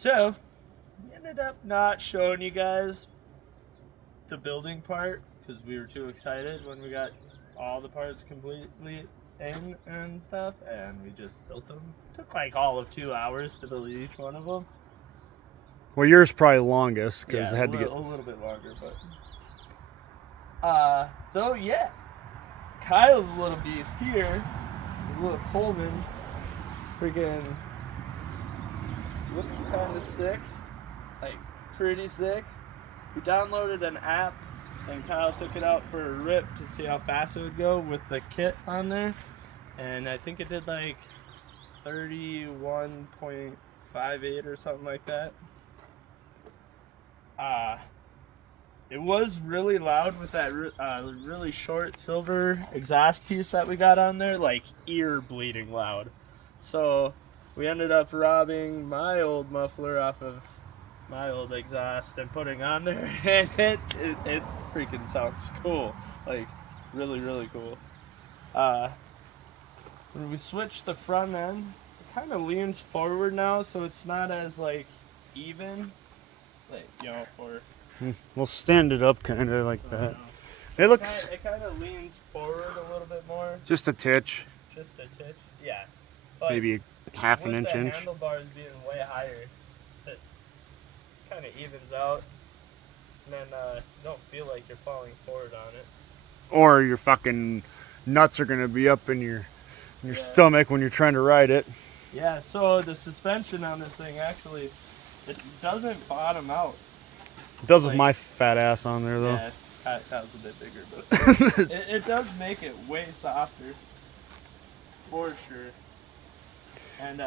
So, we ended up not showing you guys the building part because we were too excited when we got all the parts completely in and stuff, and we just built them. Took like all of 2 hours to build each one of them. Well, yours probably longest because Yeah, it had to get a little bit longer, but so yeah, Kyle's little beast here, his little Coleman, freaking looks kind of sick, like pretty sick. We downloaded an app and Kyle took it out for a rip to see how fast it would go with the kit on there, and I think it did like 31.58 or something like that. It was really loud with that really short silver exhaust piece that we got on there, like ear bleeding loud. So we ended up robbing my old muffler off of my old exhaust and putting on there, and it freaking sounds cool, like really really cool. When we switch the front end, it kind of leans forward now, so it's not as like even, like for. we'll stand it up kind of like that. It looks It kind of leans forward a little bit more. just a titch, Just a titch. Yeah. But maybe half an with inch. the handlebars being way higher, it kind of evens out. And then you don't feel like you're falling forward on it. Or your fucking nuts are gonna be up in your stomach when you're trying to ride it. Yeah, so the suspension on this thing actually, it doesn't bottom out. It does with my fat ass on there though. Yeah, that was a bit bigger, but it does make it way softer, for sure. And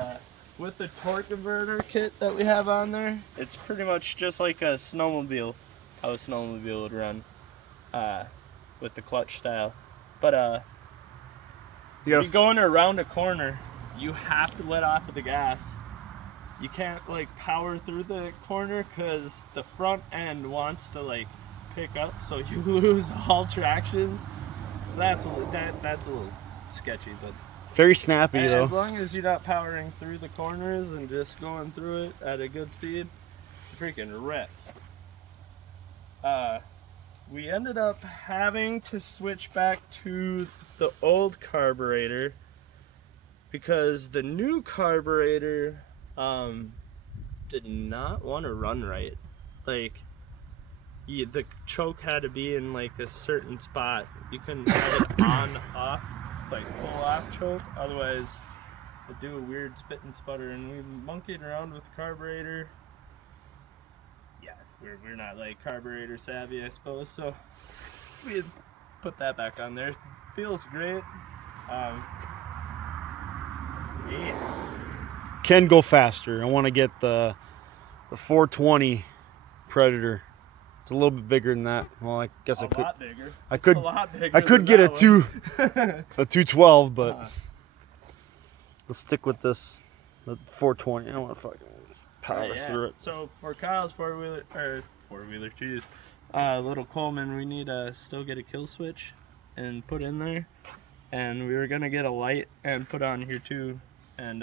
with the torque converter kit that we have on there, it's pretty much just like a snowmobile, how a snowmobile would run, with the clutch style. But you're going around a corner, you have to let off of the gas. You can't like power through the corner because the front end wants to like pick up, so you lose all traction. So that's a little sketchy, but very snappy though. as long as you're not powering through the corners and just going through it at a good speed, it freaking rips. We ended up having to switch back to the old carburetor because the new carburetor did not want to run right. Like, the choke had to be in like a certain spot. You couldn't have it on off, like full off choke, otherwise it'd do a weird spit and sputter. And we monkeyed around with the carburetor. Yeah, we're not like carburetor savvy, I suppose, so we had put that back on there. Feels great. Yeah. Can go faster. I want to get the 420 Predator. It's a little bit bigger than that. Well, I guess I could. A lot bigger. I could. A lot bigger I could get a one. 212, but let's stick with this. The 420. I don't want to fucking power through it. So for Kyle's four-wheeler, geez, little Coleman, we need to still get a kill switch and put in there, and we were gonna get a light and put on here too. And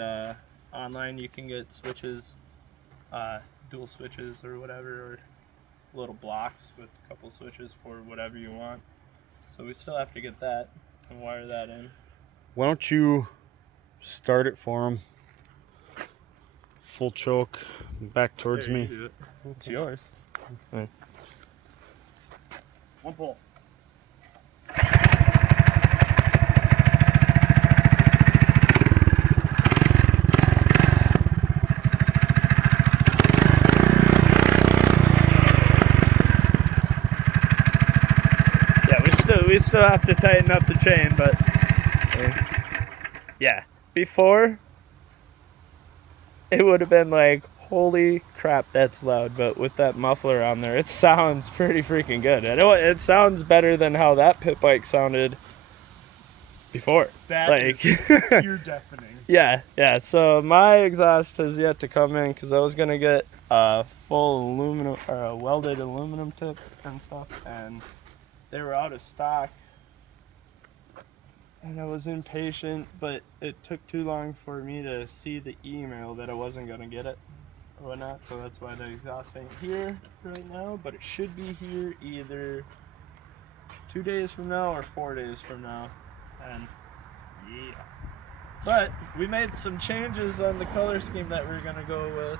online you can get switches, dual switches or whatever, or little blocks with a couple switches for whatever you want. So we still have to get that and wire that in. Why don't you start it for him? Full choke, back towards me. It's yours. Right. One pull. We still have to tighten up the chain, but yeah, before it would have been like, holy crap, that's loud. But with that muffler on there, it sounds pretty freaking good. It sounds better than how that pit bike sounded before. You're deafening. Yeah. So my exhaust has yet to come in because I was gonna get a full aluminum or a welded aluminum tip and stuff, and they were out of stock, and I was impatient, but it took too long for me to see the email that I wasn't going to get it. or whatnot, so that's why the exhaust ain't here right now, but it should be here either 2 days from now or 4 days from now. And yeah. But we made some changes on the color scheme that we're gonna go with,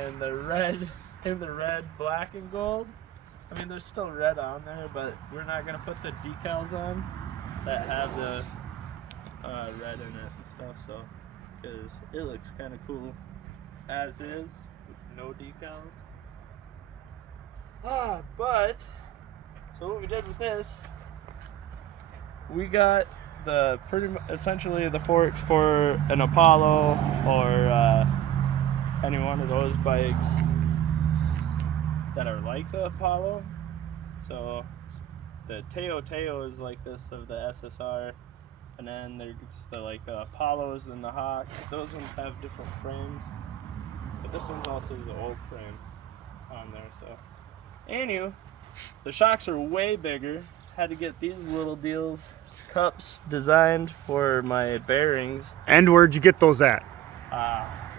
and the red, black, and gold. I mean, there's still red on there, but we're not gonna put the decals on that have the red in it and stuff. So, because it looks kind of cool as is, with no decals. But so what we did with this, we got essentially the forks for an Apollo or any one of those bikes that are like the Apollo. So the Teo is like this of the SSR, and then there's the Apollos and the Hawks. Those ones have different frames, but this one's also the old frame on there. So anywho, the shocks are way bigger. Had to get these little cups designed for my bearings. And where'd you get those at?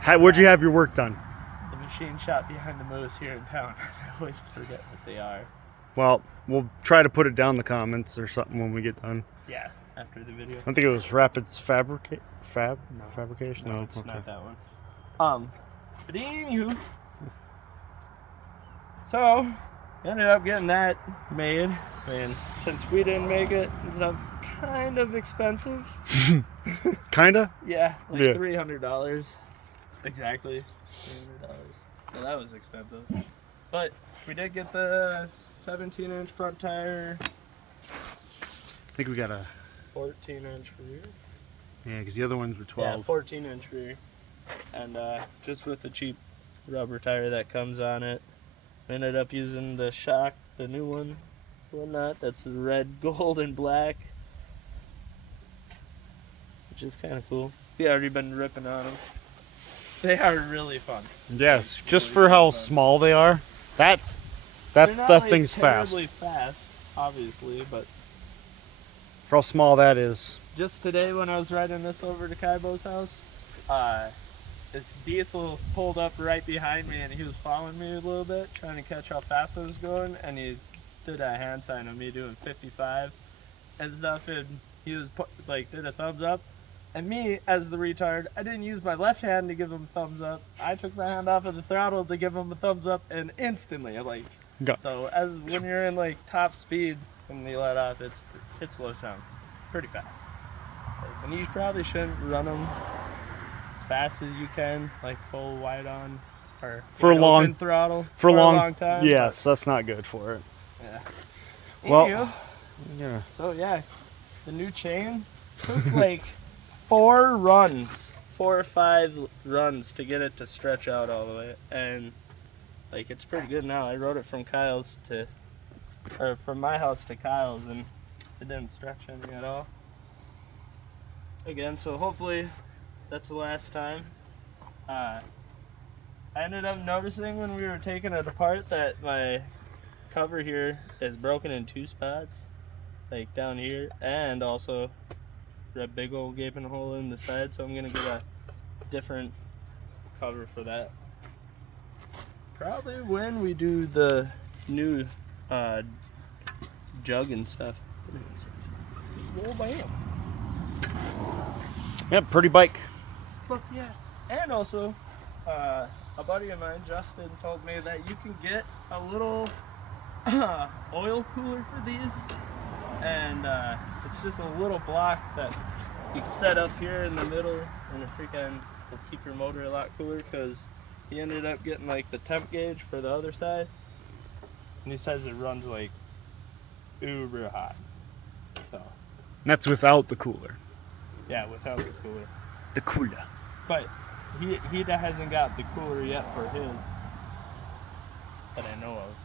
Where'd you have your work done? The machine shop behind the Moose here in town. I always forget what they are. Well, we'll try to put it down in the comments or something when we get done. Yeah, after the video. I think it was Rapids Fabrication? No, it's okay. not that one. But anywho, so ended up getting that made. And since we didn't make it and stuff, kind of expensive. Kinda? Yeah, like Yeah. $300 exactly. $300. So that was expensive. But we did get the 17-inch front tire, I think we got a... 14-inch rear. Yeah, because the other ones were 12. Yeah, 14-inch rear. And just with the cheap rubber tire that comes on it, we ended up using the shock, the new one, whatnot. That's red, gold, and black, which is kind of cool. We already been ripping on them. They are really fun. Yes, just for how small they are. That thing's fast. Terribly fast, obviously, but For how small that is. just today when I was riding this over to Kaibo's house, this diesel pulled up right behind me and he was following me a little bit, trying to catch how fast I was going, and he did a hand sign of me doing 55 and stuff, and he was did a thumbs up, and me as the retard, I didn't use my left hand to give him a thumbs up. I took my hand off of the throttle to give him a thumbs up, and instantly so as when you're in top speed when you let off, it's slow sound pretty fast, and you probably shouldn't run them as fast as you can, full wide on or For a long open throttle for a long time. Yes, that's not good for it. Yeah. Well, Anywho, yeah. so yeah, the new chain took 4 or 5 runs to get it to stretch out all the way, and it's pretty good now. I rode it from from my house to Kyle's, and it didn't stretch any at all. Again, so hopefully that's the last time. I ended up noticing when we were taking it apart that my cover here is broken in 2 spots, down here, and also a big old gaping hole in the side, so I'm gonna get a different cover for that. Probably when we do the new jug and stuff. Whoa, bam. Yep, pretty bike. But yeah, and also a buddy of mine, Justin, told me that you can get a little oil cooler for these, and it's just a little block that you set up here in the middle, and it will keep your motor a lot cooler, because he ended up getting the temp gauge for the other side, and he says it runs uber hot. So And that's without the cooler. yeah, without the cooler. The cooler. But he hasn't got the cooler yet for his that I know of.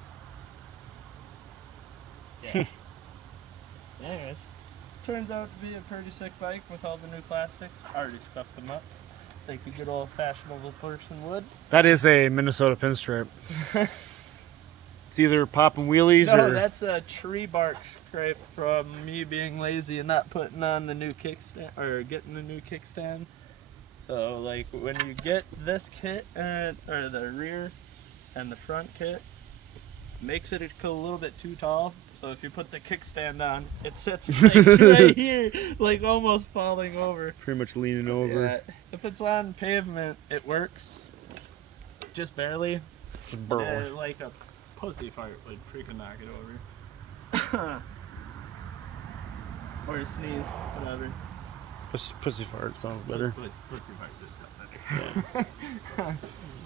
Yeah. Anyways, turns out to be a pretty sick bike with all the new plastics. I already scuffed them up like a good old fashionable person would. That is a Minnesota pinstripe. It's either popping wheelies No, or... that's a tree bark scrape from me being lazy and not putting on the new kickstand or getting the new kickstand. So like when you get this kit or the rear and the front kit, makes it a little bit too tall. So if you put the kickstand on, it sits like right here, like almost falling over. Pretty much leaning over. Yeah. If it's on pavement, it works. Just barely. Just barely. Like a pussy fart would freaking knock it over. Or a sneeze, whatever. Pussy fart sounds better. Pussy fart did sound better.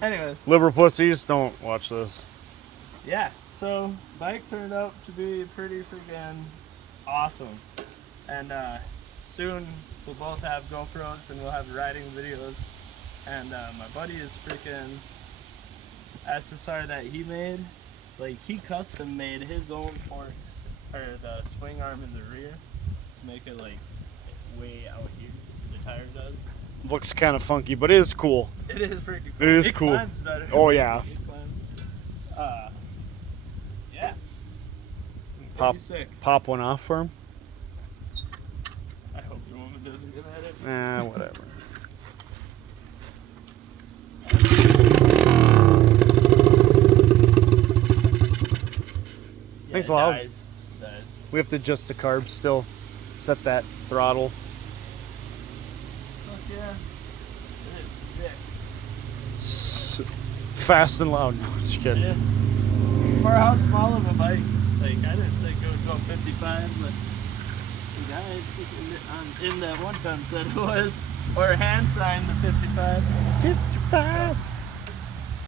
Anyways. Liberal pussies, don't watch this. Yeah, so bike turned out to be pretty freaking awesome. And soon we'll both have GoPros and we'll have riding videos. And my buddy is freaking SSR that he made. Like he custom made his own forks, or the swing arm in the rear to make it like way out here. The tire does. Looks kind of funky, but it is cool. It is freaking cool. It is cool. Climbs better. Oh yeah. It climbs. Yeah. Sick. Pop one off for him. I hope your woman doesn't get at it. Whatever. Yeah, Thanks it a lot. dies. It dies. We have to adjust the carbs still. Set that throttle. Fuck yeah. It is sick. Fast and loud. No, just It kidding. is. For how small of a bike, like I didn't think it would go 55, but the guy in that one time said it was, or hand signed the 55. 55.